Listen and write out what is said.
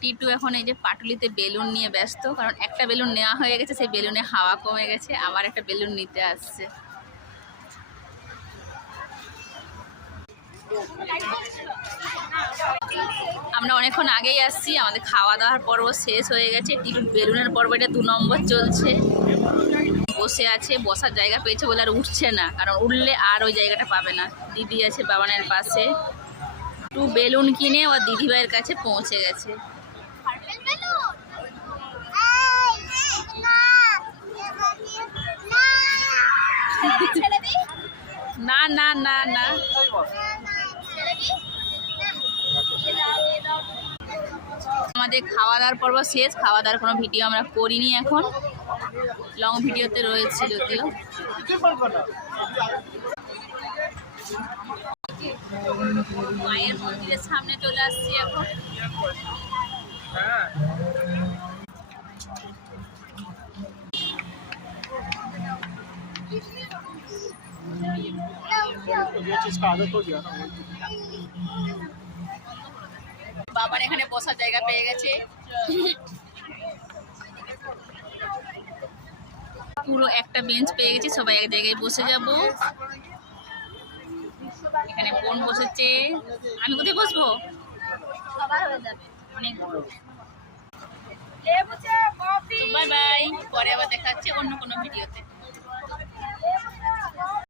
টিটু এখন এই যে পাটুলিতে বেলুন নিয়ে ব্যস্ত, কারণ একটা বেলুন নেওয়া হয়ে গেছে, সেই বেলুনে হাওয়া কমে গেছে, আবার একটা বেলুন নিতে আসছে। আমরা অনেকক্ষণ আগেই আসছি, আমাদের খাওয়া দাওয়ার পর্ব শেষ হয়ে গেছে। টিটুর বেলুনের পর্ব এটা 2 নম্বর চলছে। বসে আছে, বসার জায়গা পেয়েছে বলে আর উঠছে না, কারণ উঠলে আর ওই জায়গাটা পাবে না। দিদি আছে বাবানের পাশে। একটু বেলুন কিনে ও দিদিভাইয়ের কাছে পৌঁছে গেছে। না না না না, আমাদের খাওয়া দাওয়ার পর্ব শেষ। খাওয়া দাওয়ার কোনো ভিডিও আমরা করিনি, এখন লং ভিডিওতে রয়েছে যদিও। মায়ের মন্দিরের সামনে চলে আসছি এখন। বাবার এখানে বসার জায়গা পেয়ে গেছে, পুরো একটা বেঞ্চ পেয়ে গেছি, সবাই এক জায়গায় বসে যাব। এখানে বোন বসেছে, আমি কোথায় বসবো? অনেক বাই বাই, পরে আবার দেখা হচ্ছে অন্য কোনো ভিডিওতে।